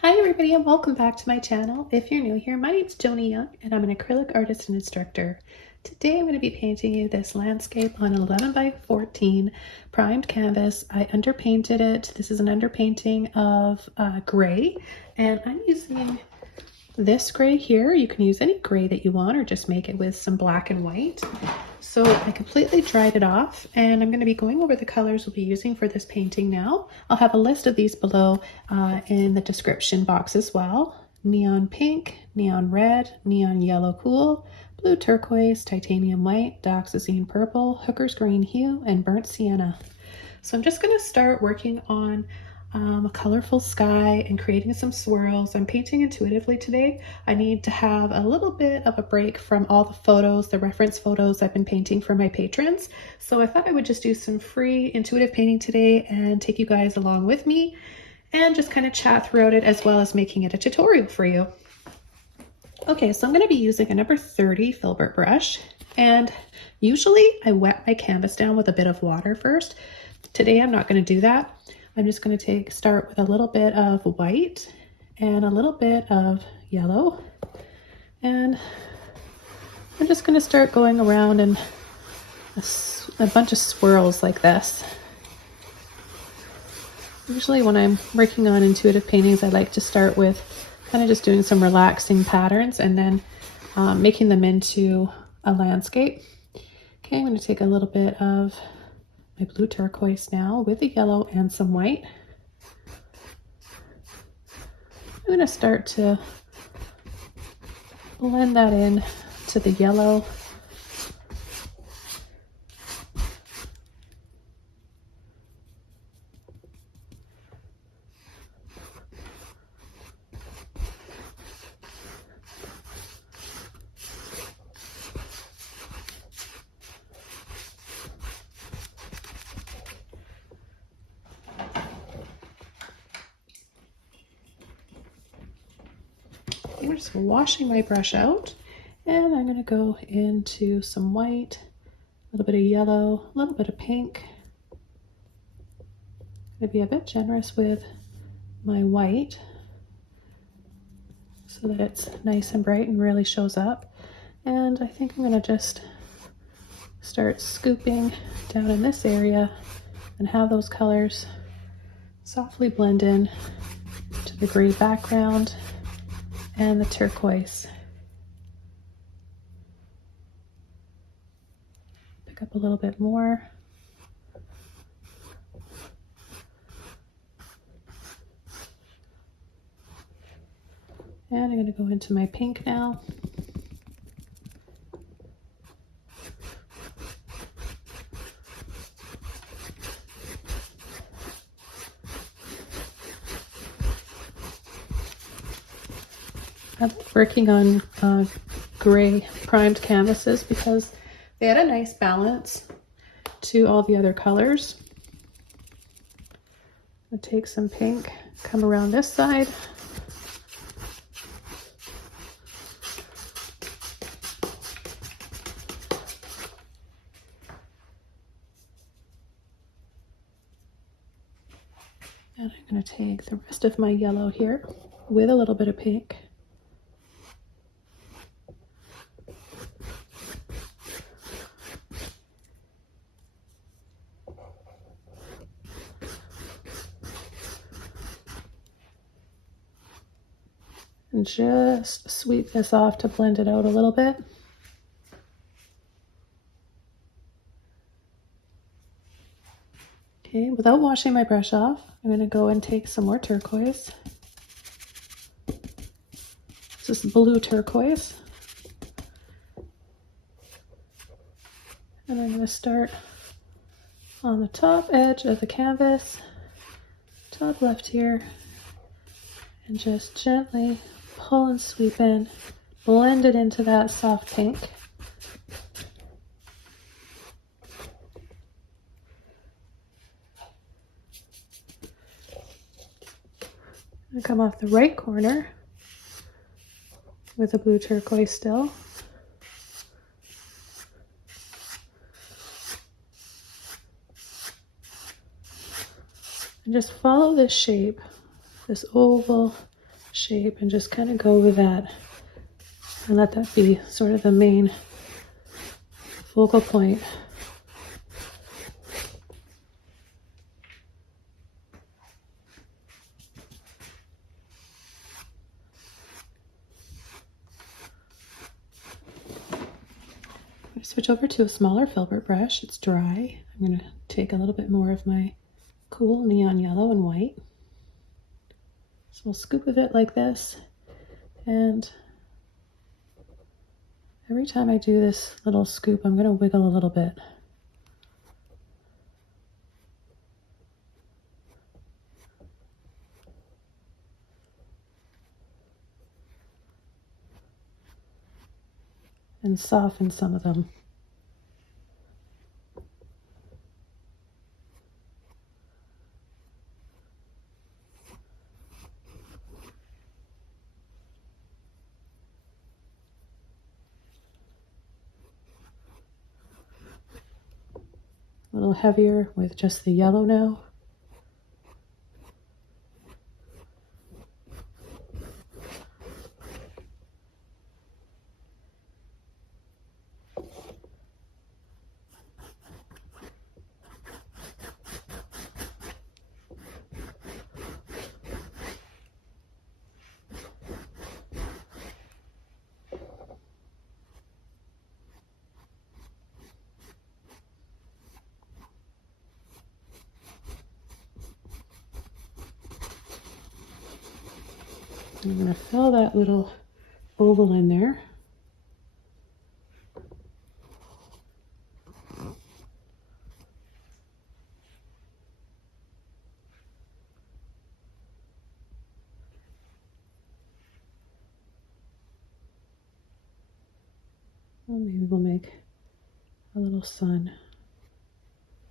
Hi everybody and welcome back to my channel. If you're new here, my name's Joni Young and I'm an acrylic artist and instructor. Today I'm going to be painting you this landscape on an 11 by 14 primed canvas. I underpainted it. This is an underpainting of gray, and I'm using this gray here. You can use any gray that you want or just make it with some black and white. So I completely dried it off, and I'm going to be going over the colors we'll be using for this painting now. I'll have a list of these below in the description box as well. Neon pink, neon red, neon yellow cool, blue turquoise, titanium white, dioxazine purple, hooker's green hue, and burnt sienna. So I'm just going to start working on a colorful sky and creating some swirls. I'm painting intuitively today. I need to have a little bit of a break from all the photos, the reference photos I've been painting for my patrons. So I thought I would just do some free intuitive painting today and take you guys along with me and just kind of chat throughout it, as well as making it a tutorial for you. Okay, so I'm going to be using a number 30 filbert brush, and usually I wet my canvas down with a bit of water first. Today I'm not going to do that. I'm just going to start with a little bit of white and a little bit of yellow, and I'm just going to start going around in a bunch of swirls like this. Usually when I'm working on intuitive paintings, I like to start with kind of just doing some relaxing patterns and then making them into a landscape. Okay, I'm going to take a little bit of my blue turquoise now with the yellow and some white. I'm going to start to blend that in to the yellow. I'm just washing my brush out, and I'm going to go into some white, a little bit of yellow, a little bit of pink. I'm going to be a bit generous with my white so that it's nice and bright and really shows up. And I think I'm going to just start scooping down in this area and have those colors softly blend in to the gray background and the turquoise. Pick up a little bit more. And I'm going to go into my pink now. I'm working on gray primed canvases because they had a nice balance to all the other colors. I'll take some pink, come around this side. And I'm going to take the rest of my yellow here with a little bit of pink. And just sweep this off to blend it out a little bit. Okay, without washing my brush off, I'm going to go and take some more turquoise. This is blue turquoise. And I'm going to start on the top edge of the canvas, top left here, and just gently pull and sweep in, blend it into that soft pink. And come off the right corner with the blue turquoise still. And just follow this shape, this oval shape and just kind of go with that and let that be sort of the main focal point. I'm going to switch over to a smaller filbert brush. It's dry. I'm going to take a little bit more of my cool neon yellow and white. So we'll scoop of it like this, and every time I do this little scoop, I'm going to wiggle a little bit. And soften some of them. A little heavier with just the yellow now. I'm going to fill that little oval in there. Well, maybe we'll make a little sun.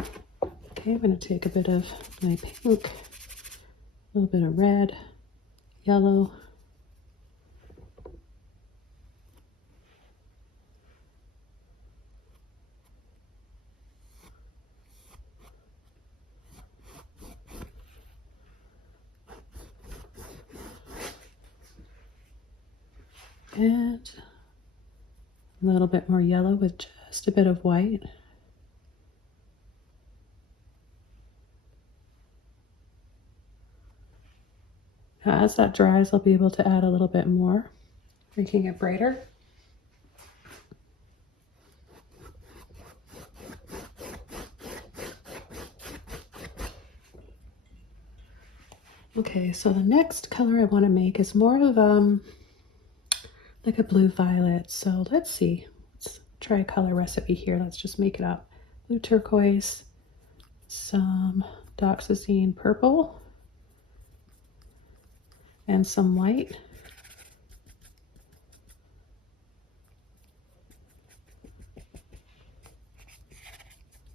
Okay, I'm going to take a bit of my pink, a little bit of red, yellow, and a little bit more yellow with just a bit of white. As that dries, I'll be able to add a little bit more, making it brighter. Okay, so the next color I want to make is more of like a blue violet. So let's see. Let's try a color recipe here. Let's just make it up. Blue turquoise, some Dioxazine purple, and some white.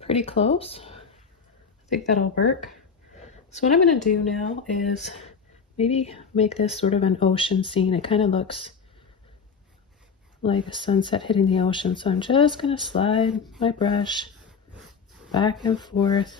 Pretty close. I think that'll work. So what I'm going to do now is maybe make this sort of an ocean scene. It kind of looks like a sunset hitting the ocean. So I'm just going to slide my brush back and forth.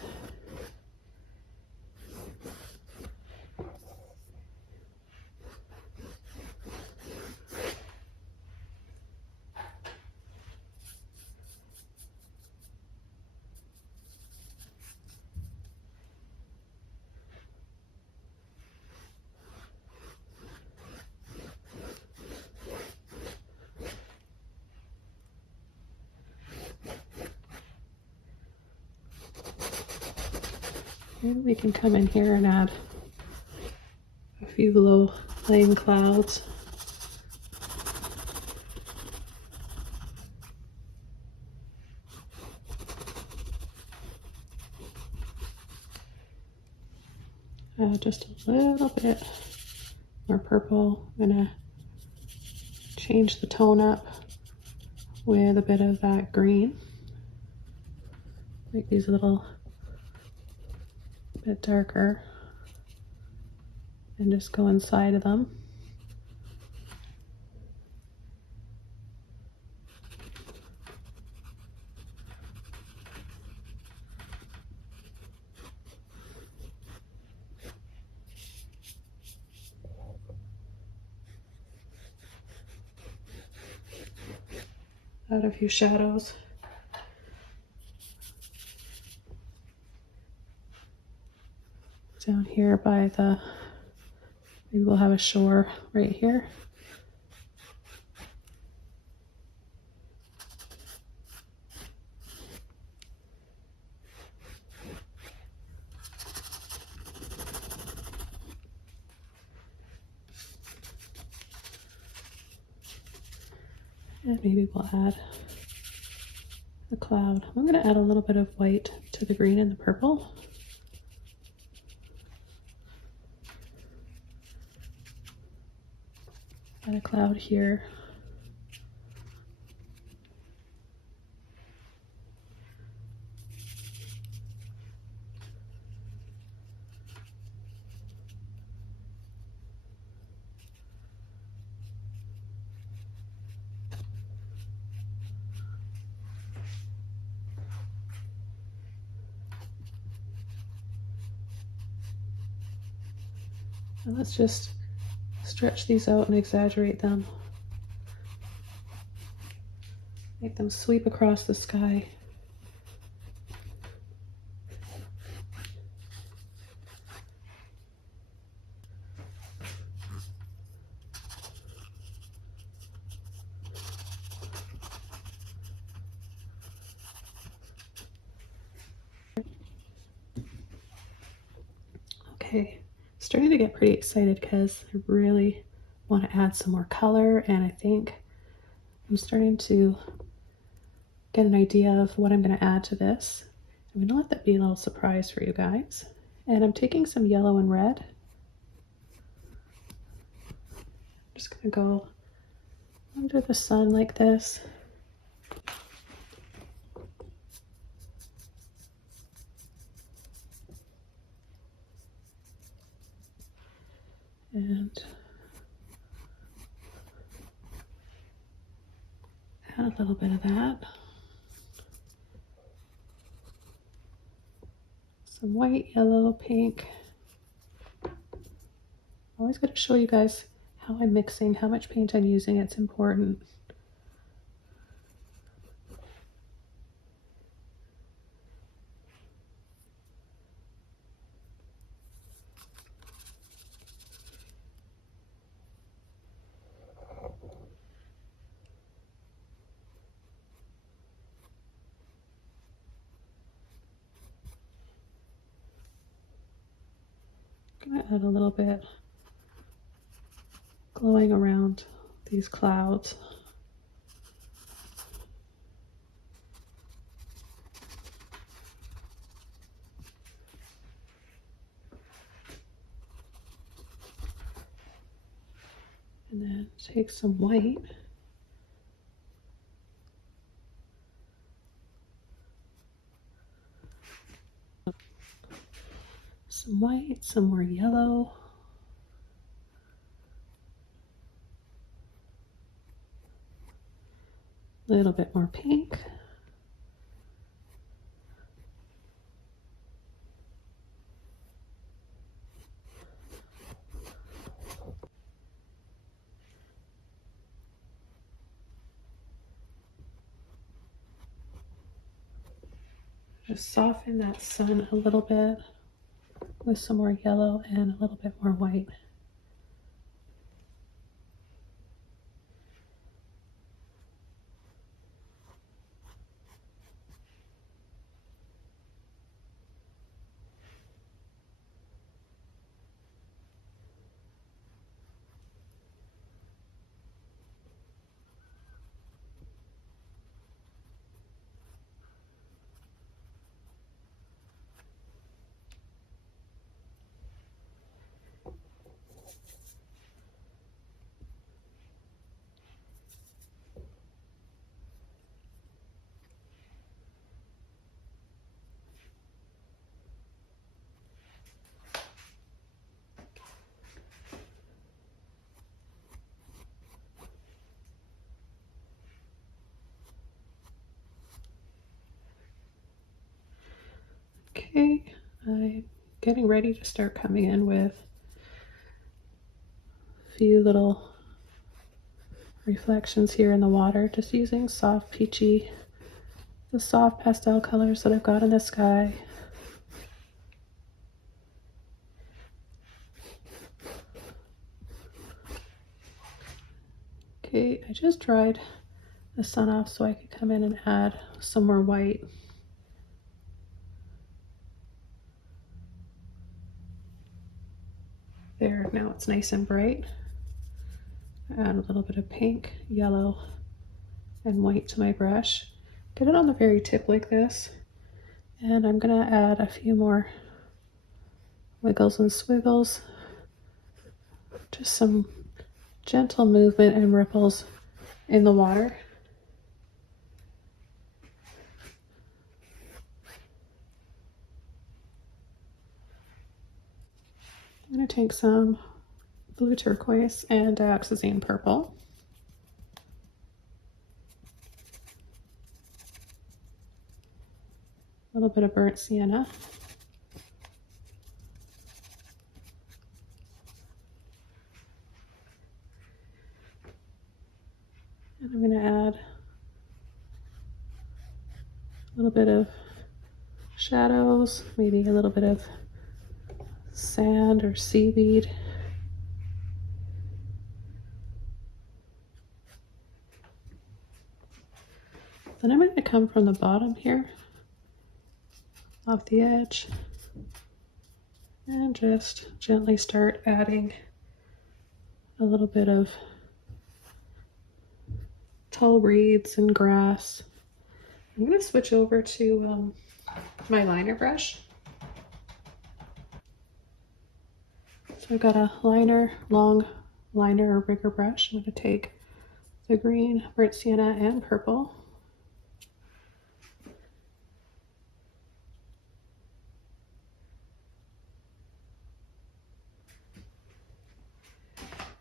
And we can come in here and add a few low laying clouds. Just a little bit more purple. I'm gonna change the tone up with a bit of that green. Make these a little bit darker and just go inside of them. Add a few shadows. Down here by the, maybe we'll have a shore right here. And maybe we'll add a cloud. I'm going to add a little bit of white to the green and the purple. Add a cloud here. And let's just stretch these out and exaggerate them. Make them sweep across the sky. Okay, starting to get pretty excited because I really want to add some more color, and I think I'm starting to get an idea of what I'm going to add to this. I'm going to let that be a little surprise for you guys. And I'm taking some yellow and red. I'm just going to go under the sun like this. And add a little bit of that. Some white, yellow, pink. Always got to show you guys how I'm mixing, how much paint I'm using. It's important. I'm going to add a little bit glowing around these clouds. And then take some white. Some white, some more yellow. A little bit more pink. Just soften that sun a little bit with some more yellow and a little bit more white. Okay, I'm getting ready to start coming in with a few little reflections here in the water, just using soft peachy, the soft pastel colors that I've got in the sky. Okay, I just dried the sun off so I could come in and add some more white. There, now it's nice and bright. Add a little bit of pink, yellow, and white to my brush. Get it on the very tip like this. And I'm gonna add a few more wiggles and swiggles. Just some gentle movement and ripples in the water. I'm going to take some blue turquoise and dioxazine purple. A little bit of burnt sienna. And I'm going to add a little bit of shadows, maybe a little bit of sand or seaweed. Then I'm going to come from the bottom here, off the edge, and just gently start adding a little bit of tall reeds and grass. I'm going to switch over to my liner brush. So I've got a liner, long liner or bigger brush. I'm going to take the green, burnt sienna, and purple.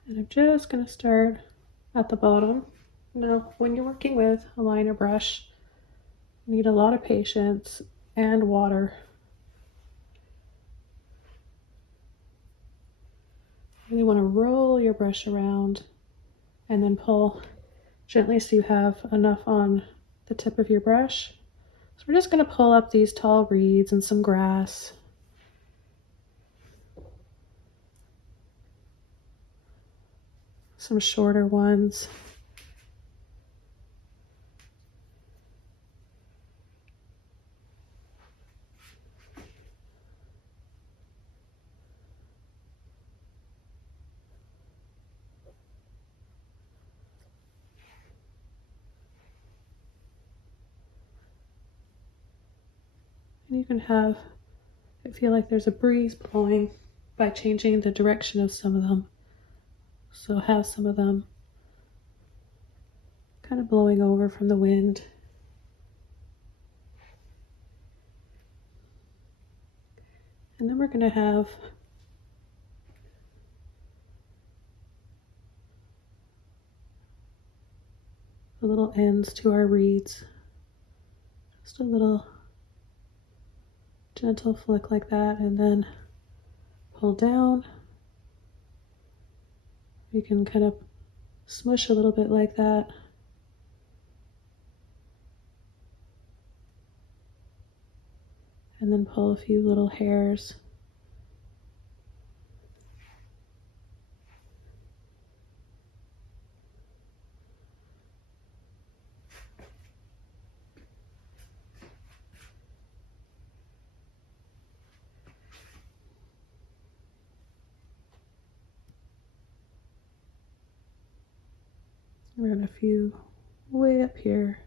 And I'm just going to start at the bottom. Now, when you're working with a liner brush, you need a lot of patience and water. You really want to roll your brush around and then pull gently so you have enough on the tip of your brush. So we're just going to pull up these tall reeds and some grass. Some shorter ones. And you can have it feel like there's a breeze blowing by changing the direction of some of them. So have some of them kind of blowing over from the wind. And then we're going to have the little ends to our reeds. Just a little gentle flick like that, and then pull down. You can kind of smush a little bit like that. And then pull a few little hairs. We're in a few way up here.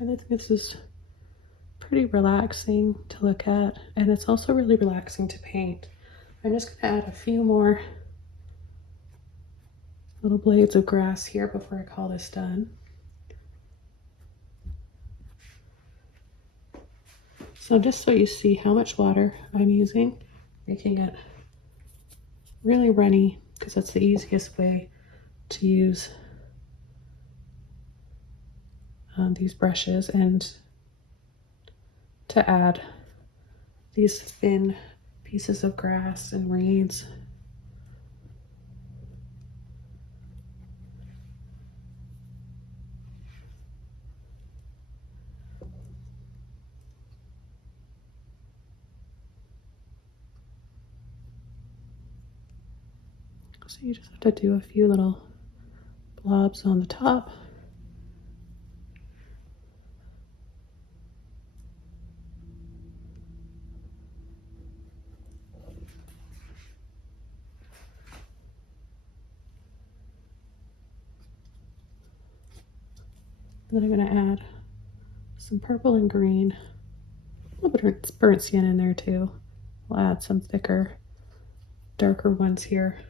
I think this is pretty relaxing to look at, and it's also really relaxing to paint. I'm just gonna add a few more little blades of grass here before I call this done. So just so you see how much water I'm using, making it really runny because that's the easiest way to use these brushes, and to add these thin pieces of grass and reeds. So you just have to do a few little blobs on the top. And then I'm going to add some purple and green, a little bit of burnt sienna in there too. I'll add some thicker, darker ones here.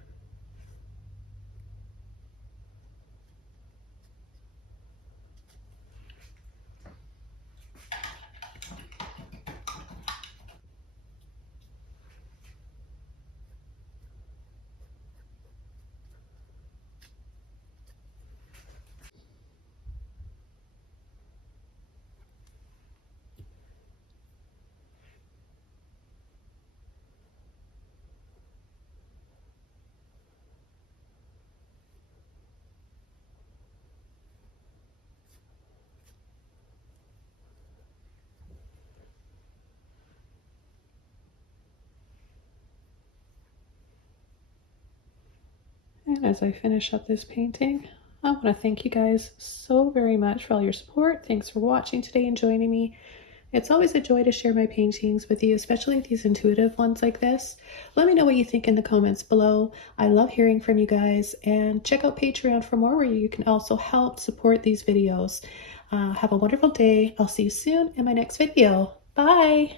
And as I finish up this painting, I want to thank you guys so very much for all your support. Thanks for watching today and joining me. It's always a joy to share my paintings with you, especially these intuitive ones like this. Let me know what you think in the comments below. I love hearing from you guys, and check out Patreon for more where you can also help support these videos. Have a wonderful day. I'll see you soon in my next video. Bye.